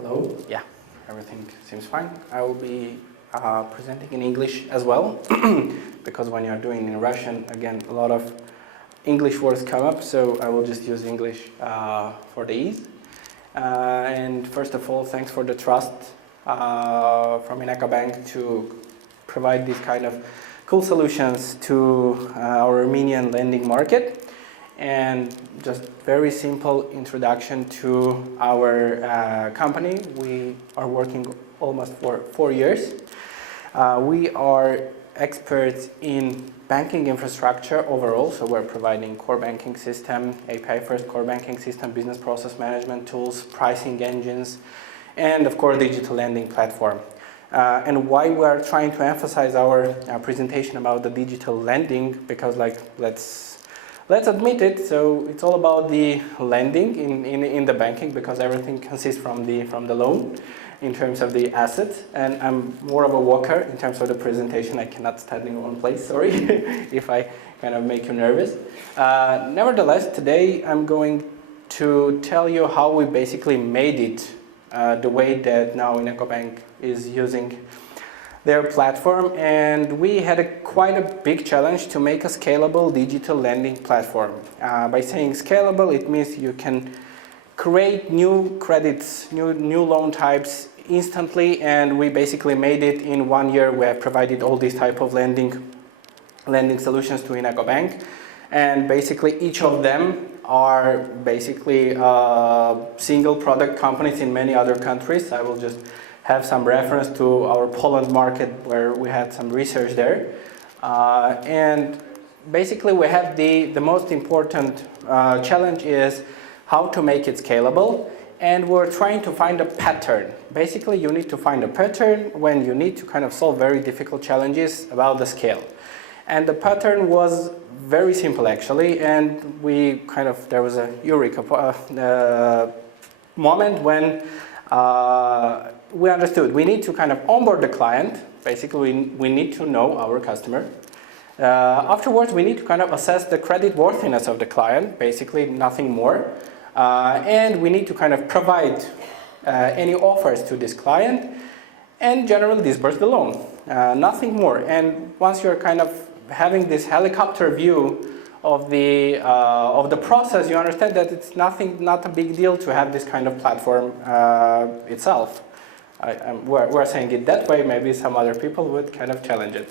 Hello. Yeah, everything seems fine. I will be presenting in English as well, because when you're doing in Russian, again, a lot of English words come up, so I will just use English for the ease. And first of all, thanks for the trust from Inaka Bank to provide these kind of cool solutions to our Armenian lending market. And just very simple introduction to our company. We are working almost for 4 years. We are experts in banking infrastructure overall, so we're providing core banking system, API-first core banking system, business process management tools, pricing engines, and of course digital lending platform. And why we're trying to emphasize our presentation about the digital lending, because let's admit it, so it's all about the lending in the banking, because everything consists from the loan in terms of the assets. And I'm more of a walker in terms of the presentation. I cannot stand in one place, sorry, if I kind of make you nervous. Nevertheless, today I'm going to tell you how we basically made it the way that now Inaka Bank is using their platform, and we had quite a big challenge to make a scalable digital lending platform. By saying scalable, it means you can create new credits, new loan types instantly, and we basically made it in 1 year. We have provided all these type of lending solutions to Inaka Bank, and basically each of them are basically single product companies in many other countries. I will just have some reference to our Poland market where we had some research there. And basically we have the most important challenge is how to make it scalable. And we're trying to find a pattern. Basically you need to find a pattern when you need to kind of solve very difficult challenges about the scale. And the pattern was very simple actually, and there was a eureka moment when we understood we need to kind of onboard the client. Basically, we need to know our customer. Afterwards, we need to kind of assess the credit worthiness of the client, basically nothing more. And we need to kind of provide any offers to this client and generally disburse the loan, nothing more. And once you're kind of having this helicopter view of the process, you understand that it's not a big deal to have this kind of platform itself. We're saying it that way, maybe some other people would kind of challenge it.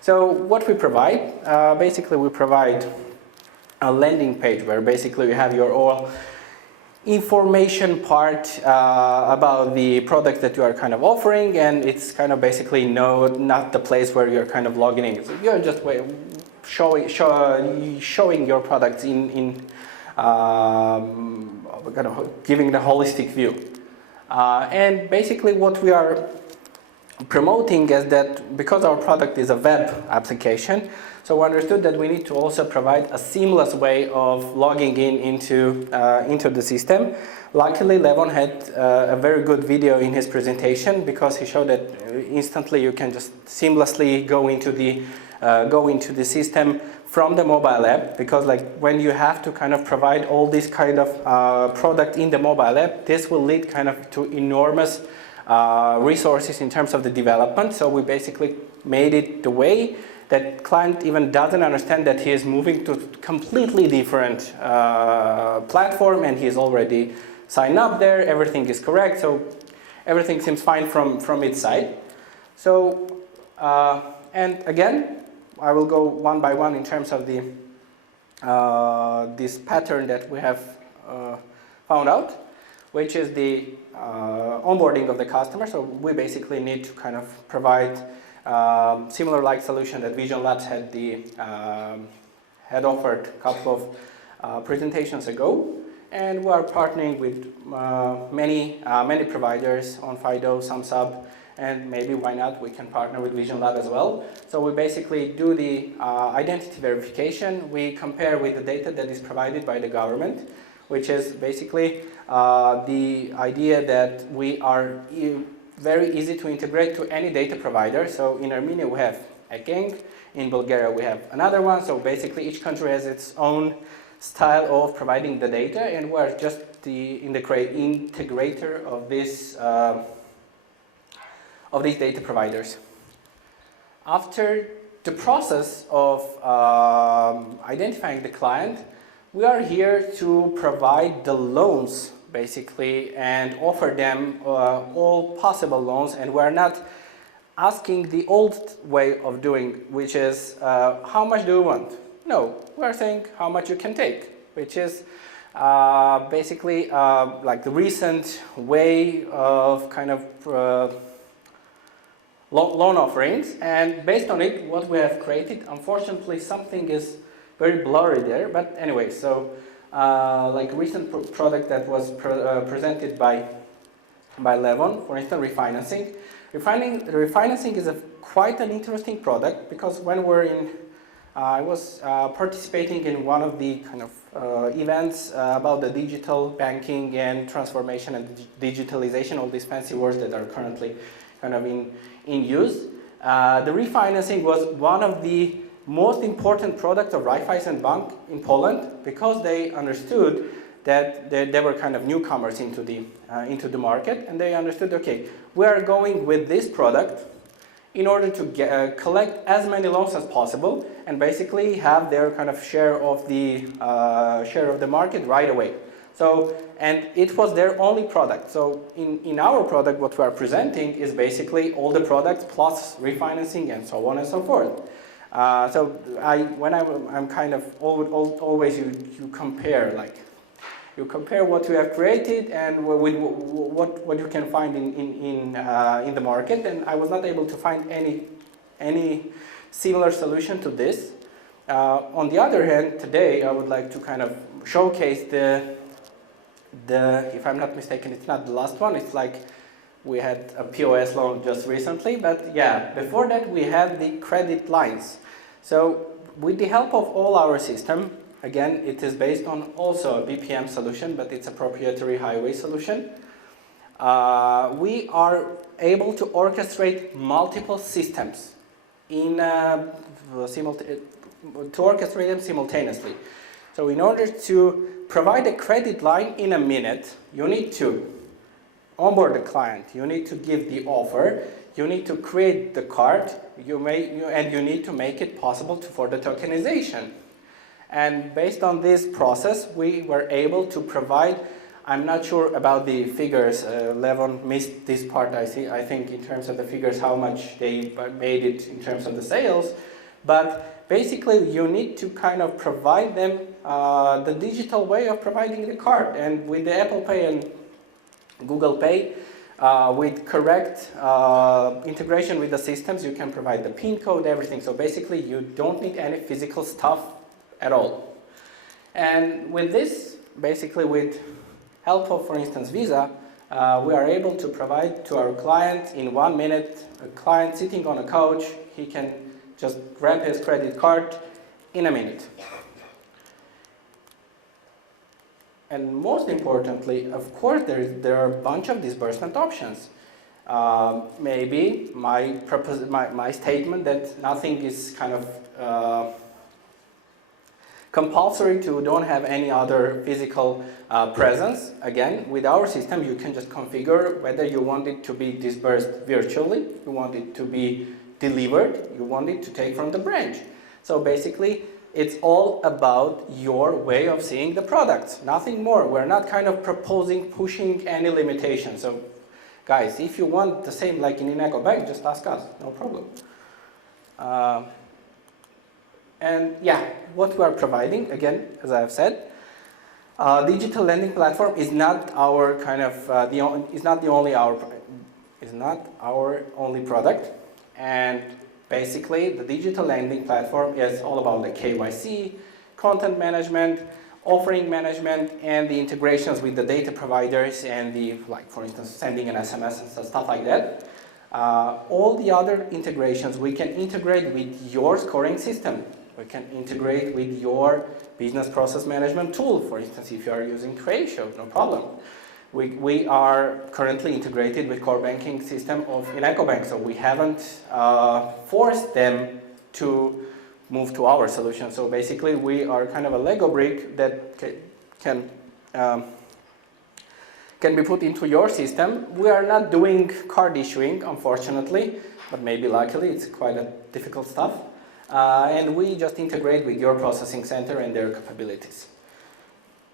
So what we provide, basically we provide a landing page where basically you have your all information part about the product that you are kind of offering, and it's kind of basically not the place where you're kind of logging in. So you're just showing your products in kind of giving the holistic view. And basically what we are promoting is that because our product is a web application, so we understood that we need to also provide a seamless way of logging into the system. Luckily, Levon had a very good video in his presentation, because he showed that instantly you can just seamlessly go into the system from the mobile app, because like when you have to kind of provide all this kind of product in the mobile app, this will lead kind of to enormous resources in terms of the development. So we basically made it the way that client even doesn't understand that he is moving to completely different platform, and he is already signed up there, everything is correct, so everything seems fine from its side. So, and again, I will go one by one in terms of this pattern that we have found out, which is the onboarding of the customer. So we basically need to kind of provide similar like solution that Vision Labs had offered a couple of presentations ago, and we are partnering with many providers on FIDO, some sub, and maybe why not we can partner with Vision Lab as well. So we basically do the identity verification. We compare with the data that is provided by the government, which is basically the idea that we are very easy to integrate to any data provider. So in Armenia we have a gang, in Bulgaria we have another one, so basically each country has its own style of providing the data, and we're just the integrator of these data providers. After the process of identifying the client, we are here to provide the loans basically and offer them all possible loans, and we're not asking the old way of doing, which is how much do you want? No, we're saying how much you can take, which is basically like the recent way of kind of loan offerings, and based on it, what we have created, unfortunately something is very blurry there, but anyway, so like a recent product that was presented by Levon, for instance, refinancing. Refinancing is quite an interesting product, because when we're in, I was participating in one of the kind of events about the digital banking and transformation and digitalization, all these fancy words that are currently kind of in use. The refinancing was one of the most important products of Raiffeisen Bank in Poland, because they understood that they were kind of newcomers into the market, and they understood, okay, we are going with this product in order to collect as many loans as possible and basically have their kind of share of the market right away. So, and it was their only product. So in our product, what we are presenting is basically all the products plus refinancing and so on and so forth. So I'm kind of always you compare, like you compare what you have created and with what you can find in the market, and I was not able to find any similar solution to this. On the other hand, today I would like to kind of showcase the if I'm not mistaken, it's not the last one. It's like we had a POS loan just recently, but yeah, before that we had the credit lines. So with the help of all our system, again, it is based on also a BPM solution, but it's a proprietary HighWay solution. We are able to orchestrate multiple systems to orchestrate them simultaneously. So in order to provide a credit line in a minute, you need to onboard the client, you need to give the offer, you need to create the card, and you need to make it possible for the tokenization. And based on this process, we were able to provide, I'm not sure about the figures, Levon missed this part, I think in terms of the figures, how much they made it in terms of the sales, but basically you need to kind of provide them the digital way of providing the card, and with the Apple Pay and Google Pay, with correct integration with the systems, you can provide the PIN code, everything. So basically you don't need any physical stuff at all. And with this, basically with help of, for instance, Visa, we are able to provide to our client in 1 minute, a client sitting on a couch, he can just grab his credit card in a minute. And most importantly, of course, there are a bunch of disbursement options. Maybe my statement that nothing is kind of compulsory to don't have any other physical presence. Again, with our system, you can just configure whether you want it to be disbursed virtually, you want it to be delivered, you want it to take from the branch. So basically, it's all about your way of seeing the products, nothing more. We're not kind of proposing, pushing any limitations. So guys, if you want the same like in Ineco Bank, just ask us, no problem. And yeah, what we are providing, again, as I have said, digital lending platform is not our kind of, is not our only product. And basically, the digital lending platform is all about the KYC, content management, offering management, and the integrations with the data providers and the, like for instance, sending an SMS and stuff like that. All the other integrations we can integrate with your scoring system. We can integrate with your business process management tool. For instance, if you are using Creatio, no problem. We are currently integrated with core banking system of Ineco Bank, so we haven't forced them to move to our solution. So basically, we are kind of a Lego brick that can be put into your system. We are not doing card issuing, unfortunately, but maybe luckily, it's quite a difficult stuff. And we just integrate with your processing center and their capabilities.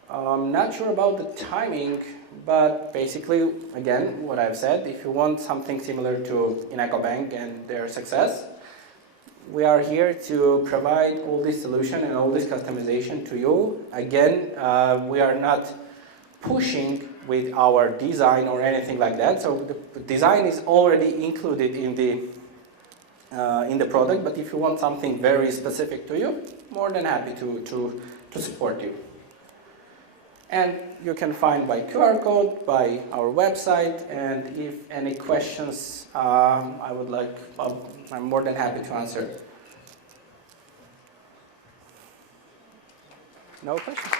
I'm not sure about the timing, but basically, again, what I've said, if you want something similar to Inaco Bank and their success, we are here to provide all this solution and all this customization to you. Again, we are not pushing with our design or anything like that. So the design is already included in the product, but if you want something very specific to you, more than happy to support you. And you can find by QR code, by our website, and if any questions, I'm more than happy to answer. No questions?